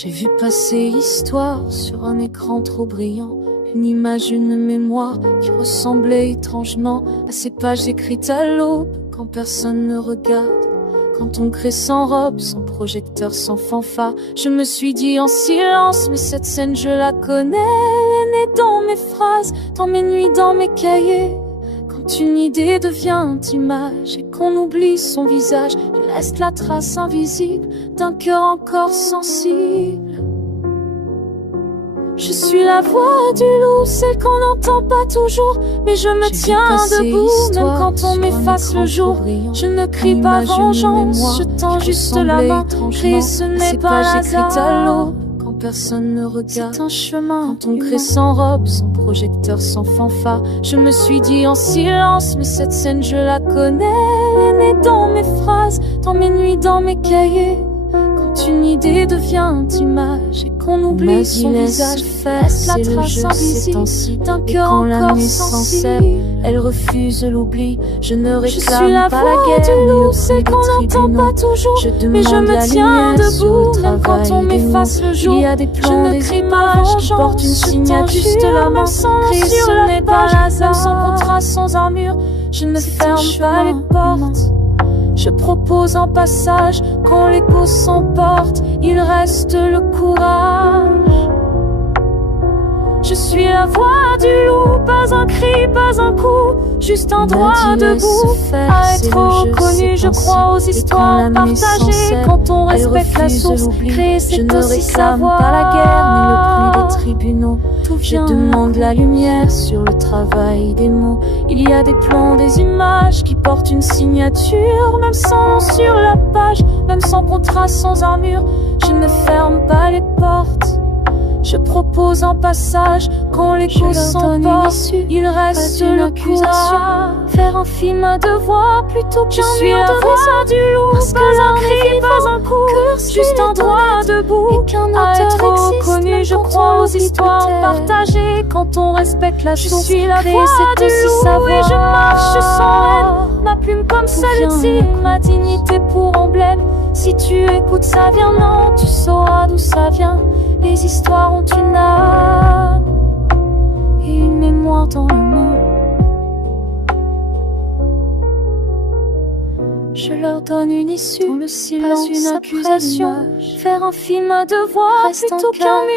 J'ai vu passer l'histoire sur un écran trop brillant, une image, une mémoire qui ressemblait étrangement à ces pages écrites à l'aube quand personne ne regarde. Quand on crée sans robe, sans projecteur, sans fanfare, je me suis dit en silence, mais cette scène je la connais. Elle est née dans mes phrases, dans mes nuits, dans mes cahiers. Quand une idée devient image et qu'on oublie son visage, je laisse la trace invisible d'un cœur encore sensible. Je suis la voix du loup, celle qu'on n'entend pas toujours, mais je me tiens debout, même quand on m'efface le jour. Je ne crie pas vengeance, je tends juste la main. Créer, ce n'est pas hasard. Quand personne ne regarde, c'est un chemin. Quand on crée sans robe, sans projecteur, sans fanfare, je me suis dit en silence, mais cette scène je la connais. Elle est née dans mes phrases, dans mes nuits, dans mes cahiers. Quand une idée devient image et qu'on oublie son visage, laisse la trace invisible d'un cœur encore sensible. Elle refuse l'oubli, je ne réclame pas la guerre, ni le celle qu'on n'entend pas toujours, mais je me tiens debout, même quand on m'efface le jour. Il y a des plans, des images qui portent une signature, juste la main sans créer, ce n'est pas hasard. Sans contrat, sans armure, je ne ferme pas les portes. Je propose un passage, quand l'écho s'emporte, il reste le courage. Je suis la voix du loup, pas un cri, pas un coup, juste un droit debout, à être reconnu. Je crois aux histoires partagées, quand on respecte la source, créer c'est aussi savoir. Pas la guerre, ni le bruit des tribunaux, tout vient. Je demande la lumière sur le travail des mots. Il y a des plans, des images qui portent une signature, même sans nom sur la page, même sans contrat, sans armure, je ne ferme pas les portes. Je propose un passage, quand l'écho s'emporte, il reste le courage. Faire un film, un devoir, plutôt qu'un mur de voix du loup. Parce que un cri, pas un coup, juste un droit debout, et qu'un auteur reconnu. Je crois aux histoires partagées, quand on respecte la source. Je suis la voix du loup, et je marche sans haine. Ma plume comme celle-ci, ma dignité pour emblème. Si tu écoutes, ça vient, non, tu sauras d'où ça vient. Les histoires ont une âme et une mémoire dans le monde. Je leur donne une issue, dans le silence, une accusation. Faire un film, un devoir, plutôt qu'un mur.